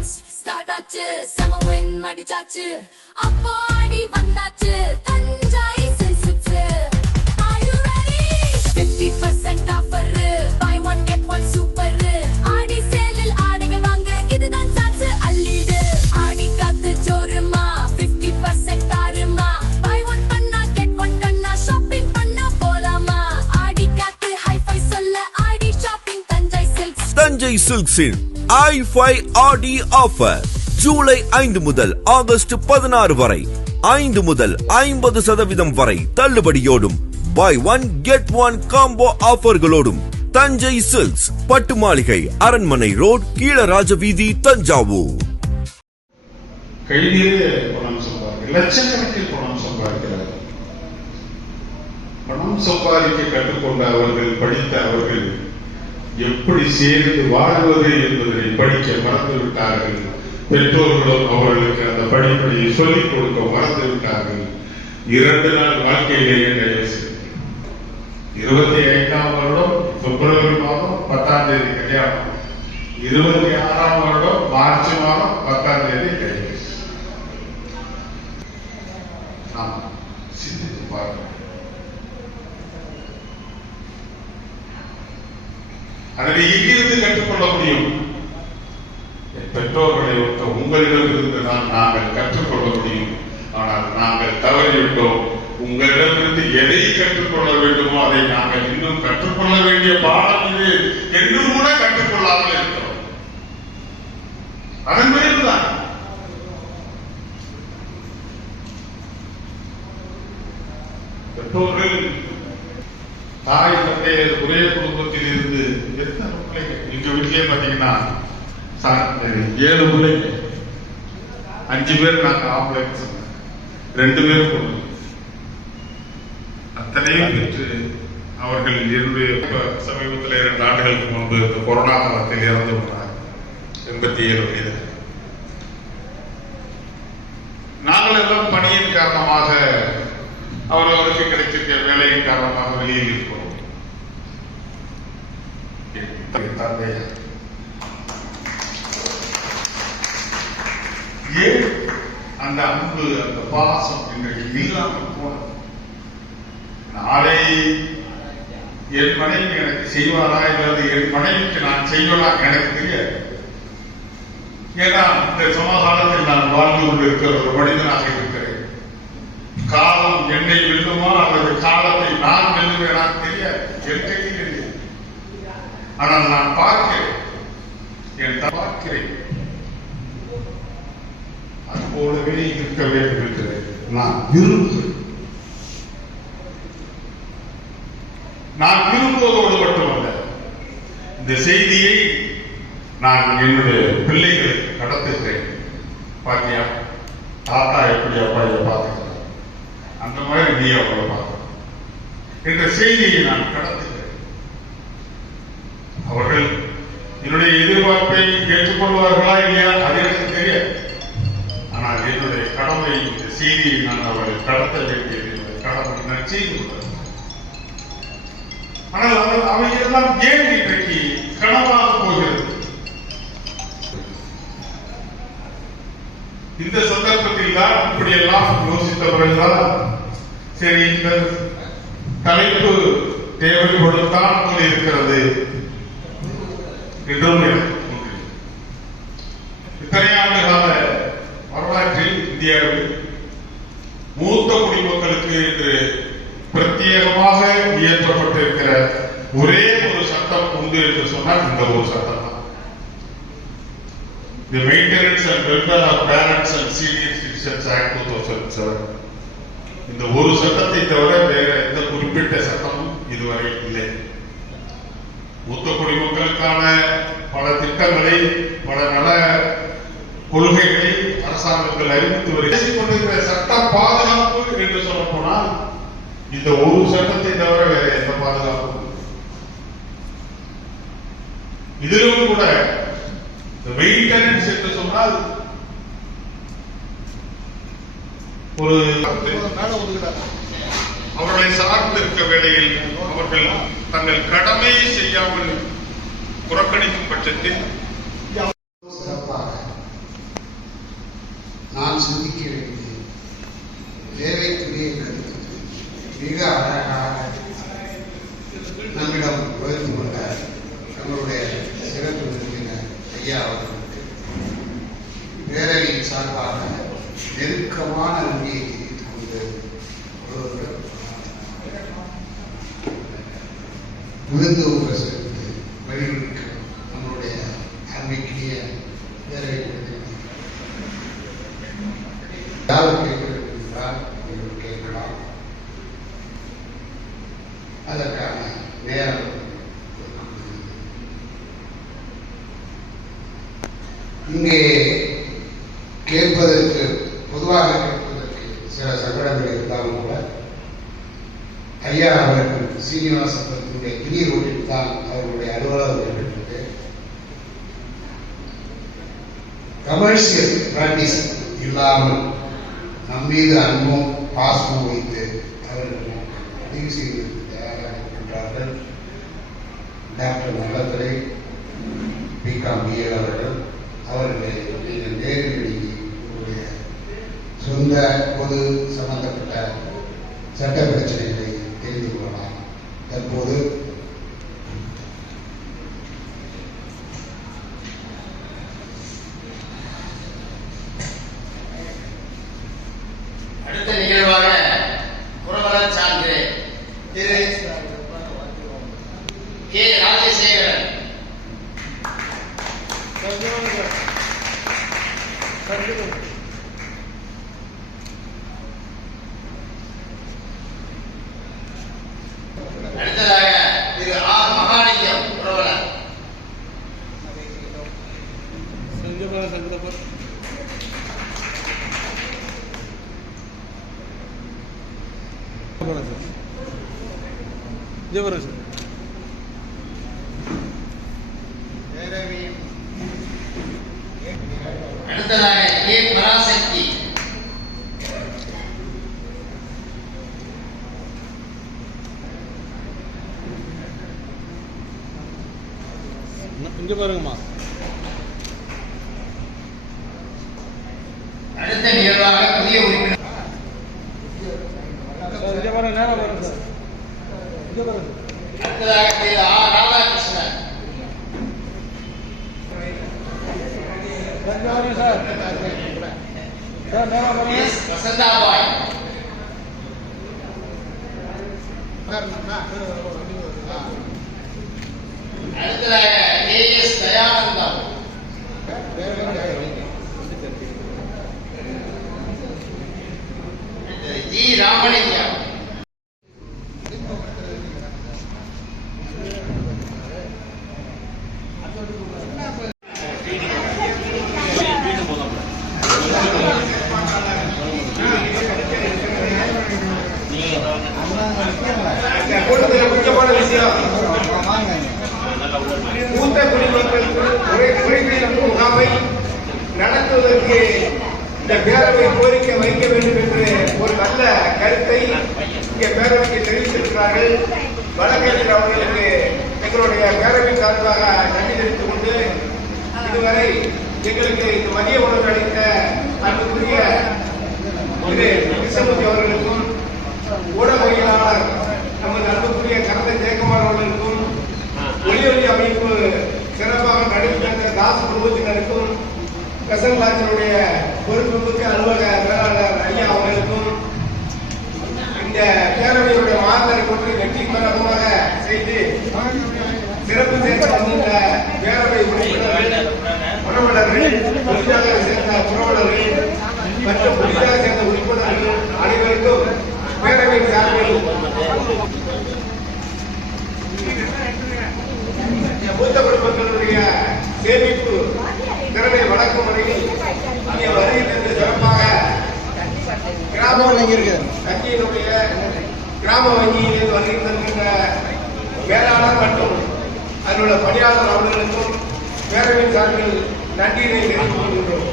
bounce start ஆச்சு சம win அடிச்சாச்சு அப்போ ஆடி வந்தாச்சு Thanjai silks are you ready 50% offer buy one get one super ஆடி சேலில் ஆடைகள் வாங்க இதுதான் சான்ஸ் அள்ளிடு ஆடி காத்து ஜோருமா 50% தாருமா buy one பண்ணா get one கண்ணா ஷாப்பிங் பண்ணா போலாமா ஆடி காத்து ஹைஃபை சொல்ல ஆடி ஷாப்பிங் தஞ்சை சில்க்ஸ் தஞ்சை சில்க்ஸின் i5 ஆடி ஆஃபர் ஜூலை 5 முதல் ஆகஸ்ட் 16 வரை 5 முதல் 50% வரை தள்ளுபடியோடும் buy one get one combo ஆஃபர்களோடும் தஞ்சை சில்க்ஸ் பட்டு மாளிகை அரண்மனை ரோட் கீழராஜ வீதி தஞ்சாவூர். கையிலே பணம் சம்பாதிக்க லட்சக்கணக்கில் பணம் சம்பாதிக்கிறார். பணம் சம்பாதிக்க கற்றுக்கொண்ட அவர்கள் படித்த அவர்கள் எப்படி சேர்ந்து வாழ்வது என்பதை படிக்க மறந்துவிட்டார்கள். பெற்றோர்களும் அவர்களுக்கு அந்த படிப்படியை சொல்லிக் கொடுக்க மறந்துவிட்டார்கள். 2 நாள் வாழ்க்கையிலேயே 25ஆம் வருடம் பிப்ரவரி மாதம் 10ஆம் தேதி கல்யாணம், 26ஆம் வருடம் மார்ச் மாதம் 10ஆம் தேதி கைது. நாம் சிந்தித்து பார்க்கிறோம். அதை எங்கிருந்து கற்றுக்கொள்ள முடியும்? பெற்றோர்களை ஒத்த உங்களிடமிருந்து தான் நாங்கள் கற்றுக்கொள்ள முடியும். ஆனால் நாங்கள் தவறிவிட்டோம். உங்களிடமிருந்து எதை கற்றுக்கொள்ள வேண்டுமோ அதை நாங்கள் இன்னும் கற்றுக்கொள்ள வேண்டிய பாடம் இது என்று கூட கற்றுக்கொள்ளாமல் இருக்கிறோம். அதன் விளைவுதான் பெற்றோர்கள் தாய் தந்தையர் ஒரே குடும்பத்தில் இருந்து எத்தனை பிள்ளைகள் எங்க வீட்டிலே பாத்தீங்கன்னா 7 பிள்ளைங்க, 5 பேர் நாங்க ஆம்பளை, 2 பேர் பொண்ணு. அத்தனையும் பெற்று அவர்கள் சமீபத்தில் 2 ஆண்டுகளுக்கு முன்பு இந்த கொரோனா காலத்தில் இறந்து போனார். 87 வயது. நாங்கள் எல்லாம் பணியின் காரணமாக அவர்களுக்கு கிடைச்சிருக்க வேலையின் காரணமாக வெளியில் இருக்கிறோம். ஏன் அந்த அன்பு அந்த பாசம் இன்றைக்கு இல்லாமல் போனது? நாளை என் மனைவி எனக்கு செய்வாரா இல்லது என் மனைவிக்கு நான் செய்வதா எனக்கு தெரியாது. ஏன்னா இந்த சமகாலத்தில் நான் வாழ்ந்து கொண்டிருக்கிற ஒரு மனிதனாக இருக்கிறேன். காலம் என்னை வெல்லுமா அல்லது காலத்தை நான் வெல்லுவேனா தெரியாது, என் கையில் இல்லை. ஆனால் நான் பார்க்கிறேன், பார்க்கிறேன். அது போலவே இருக்க வேண்டும் என்று நான் விரும்புகிறேன். நான் விரும்புவதோடு மட்டுமல்ல, இந்த செய்தியை நான் என்னுடைய பிள்ளைகளை கடத்துகிறேன். பாத்தியா தாத்தா எப்படி அப்பாயை பார்த்துக்கிறேன், அந்த மாதிரி நீ அவளை பார்க்க என்ற செய்தியை நான் கடத்துகிறேன். அவர்கள் என்னுடைய எதிர்பார்ப்பை ஏற்றுக்கொள்வார்களா இல்லையா அது எனக்கு தெரியாது. ஆனால் என்னுடைய கடமை, இந்த செய்தியை நான் அவர்களை கடத்த வேண்டியது கடமை நான் செய்து கொள்வேன். ஆனால் அவையெல்லாம் ஏன் இன்றைக்கு கனவாக போகிறது? இந்த சந்தர்ப்பத்தில் தான் இப்படியெல்லாம் யோசித்தவர்கள் சரி இந்த தலைப்பு தேவைப்படுத்தான் போல இருக்கிறது என்றும் இத்தனை ஆண்டு கால வரலாற்றில் இந்தியாவில் மூத்த குடிமக்களுக்கு என்று பிரத்யேகமாக இயற்றப்பட்டிருக்கிற ஒரே ஒரு சட்டம் உண்டு என்று சொன்னால் இந்த ஒரு சட்டம் தான். The Maintenance and Welfare of Parents and Senior Citizens Act 2007. இந்த ஒரு சட்டத்தை தவிர வேற எந்த குறிப்பிட்ட சட்டமும் இதுவரை இல்லை. மூத்த குடிமக்களுக்கான பல திட்டங்களை, பல நல கொள்கைகளை அரசாங்கங்கள் அறிவித்து கொண்டிருக்கிற சட்ட பாதுகாப்பு என்று சொல்ல போனால் இந்த ஒரு சட்டத்தை தவிர வேற எந்த பாதுகாப்பும் இதிலும் கூட மெயின்டெனன்ஸ் என்று சொன்னால் ஒரு அவர்களை சார்ந்திருக்க வேளையில் அவர்கள் தங்கள் கடமையை செய்யாமல் புறக்கணிக்கும் பட்சத்தில் நாம் சிந்திக்க வேண்டிய தேவைக்குரிய கருத்து மிக அழகாக நம்மிடம் பகிர்ந்து கொண்ட நம்மளுடைய சிறப்பு விருந்தினர் ஐயா அவர்களுக்கு பேரவையின் சார்பாக நெருக்கமான நன்றியை தெரிவித்துக் கொண்டு விருந்து செலுத்து வழிகளுக்கு நம்மளுடைய அன்றைக்கிய பேரவை யாரும் கேட்க வேண்டும் என்றால் நீங்கள் கேட்கலாம். அதற்கான நேரம் இங்கே கேட்பதற்கு பொதுவாக கேட்பதற்கு சில சங்கடங்கள் இருந்தாலும் கூட ஐயா அவர்கள் சீனிவாசத்தினுடைய கிளி ரோட்டில் தான் அவர்களுடைய அலுவலகம் இருக்கின்றது. கமர்ஷியல் பிராக்டிஸ் இல்லாமல் நம் மீது அன்பும் பாசமும் வைத்து அவர்கள் பதிவு செய்வதற்கு தயாராக இருக்கின்றார்கள். டாக்டர் நல்லதுரை பிகாம் பிஏ அவர்களை நீங்கள் நேரில் எழுதி உங்களுடைய சொந்த பொது சம்பந்தப்பட்ட சட்ட பிரச்சனைகளை தெரிந்து கொள்ளலாம். தற்போது அடுத்த நிகழ்வாக புறவலர் சான்று திரு கே ராஜசேகரன் அடுத்ததாக திரு ஆர் மகாலிங்கம் புறவலர் அடுத்ததாக கே பராசக்தி இங்க பாருங்கம்மா. அடுத்த நிகழ்வாக புதிய உறுப்பினர் இங்க பாருங்க, நேரா பாருங்க சார். இங்க பாருங்க. அடுத்ததாக திரு ஆர் ராதாகிருஷ்ணன் இங்க பாருங்க சார். சார் நேரா பாருங்க. எஸ் வசந்தாபாய் அடுத்ததாக K S Dayanandam G Ramalingam முக்கியமான விஷயம் மூத்த குடிமக்களுக்கு குறைதீர்ப்பு முகாமை நடத்துவதற்கு இந்த பேரவை கோரிக்கை வைக்க வேண்டும் என்று ஒரு நல்ல கருத்தை இங்கே பேரவைக்கு தெரிவித்திருக்கிறார்கள். வழக்கறிஞர் அவர்களுக்கு எங்களுடைய பேரவை சார்பாக நன்றி தெரிவித்துக் கொண்டு இதுவரை எங்களுக்கு இந்த மதிய உணவு அளித்த அன்புக்குரிய கிருஷ்ணமூர்த்தி அவர்களுக்கும் ஊடகவியலாளர் நமது அன்புக்குரிய கரந்த ஜெயக்குமார் அவர்களுக்கும் ஒளி அமைப்பு சிறப்பாக நடைபெற்ற தாஸ் குடும்பத்தினருக்கும் கசங்களாஜனுடைய பொறுப்புமிக்க அலுவலக மேலாளர் ஐயா அவர்களுக்கும் இந்த பேரவையுடைய மாதரை கொண்டு வெற்றிகரமாக செய்து சிறப்பு சேர்க்க வந்துள்ள பேரவை உறுப்பினர்கள் புறவலர்கள் புதிதாக சேர்ந்த புறவலர்கள் மற்றும் புதிதாக சேர்ந்த உறுப்பினர்கள் அனைவருக்கும் பேரவை சார்பில் மூத்த குடும்பங்களுடைய சேமிப்பு திறனை வளர்க்கும் வரையில் இங்கே வருகின்ற சிறப்பாக கிராம வங்கியினுடைய கிராம வங்கியில் வருகின்ற மேலாளர் மற்றும் அதனுடைய பணியாளர் அவர்களுக்கும் பேரவையின் சார்பில் நன்றியை தெரிவித்துக் கொள்கின்றோம்.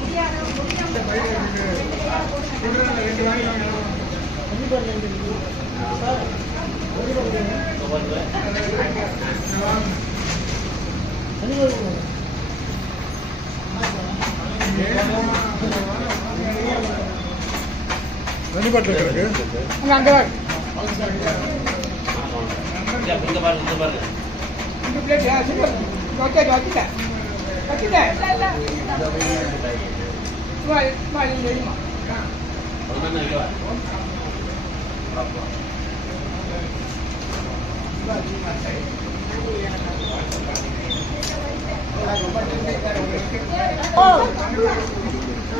முடியாத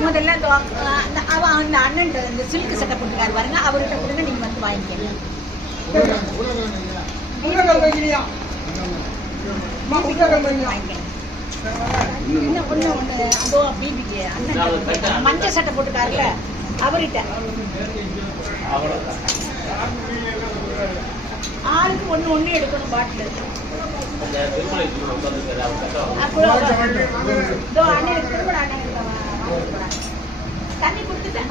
முதல்ல அவன் அந்த அண்ணன் இந்த சில்க் சட்டை போட்டுக்காரு பாருங்க, அவர்கிட்ட கொடுங்க, நீங்க வந்து வாங்கிக்கலாம். இன்னும் ஒண்ணு அதோ பிபிக்கு அண்ணன் மஞ்சள் சட்டை போட்டுக்காருல அவர்கிட்ட ஆளுக்கு ஒண்ணு எடுக்கணும் பாட்டில். தண்ணி கொடுத்துட்டேன்.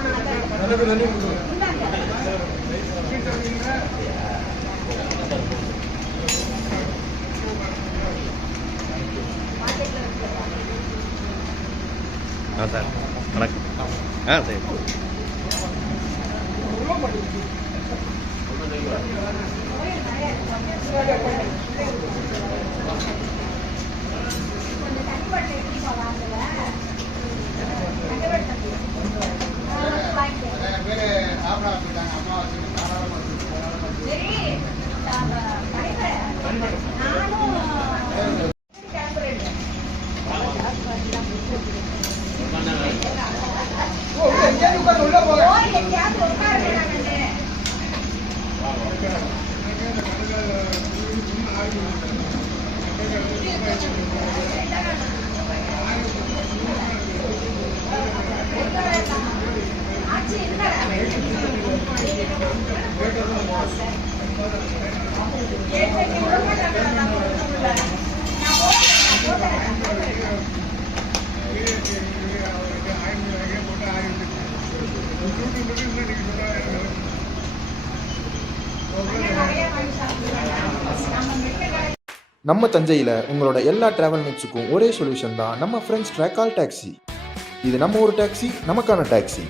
சார் வணக்கம். சரி. நம்ம தஞ்சையில் உங்களோட எல்லா டிராவல் நீட்ஸுக்கும் ஒரே சொல்யூஷன் தான் நம்ம ஃப்ரெண்ட்ஸ் ட்ராக் கால் டாக்ஸி. இது நம்ம ஒரு டாக்ஸி, நமக்கான டாக்ஸி.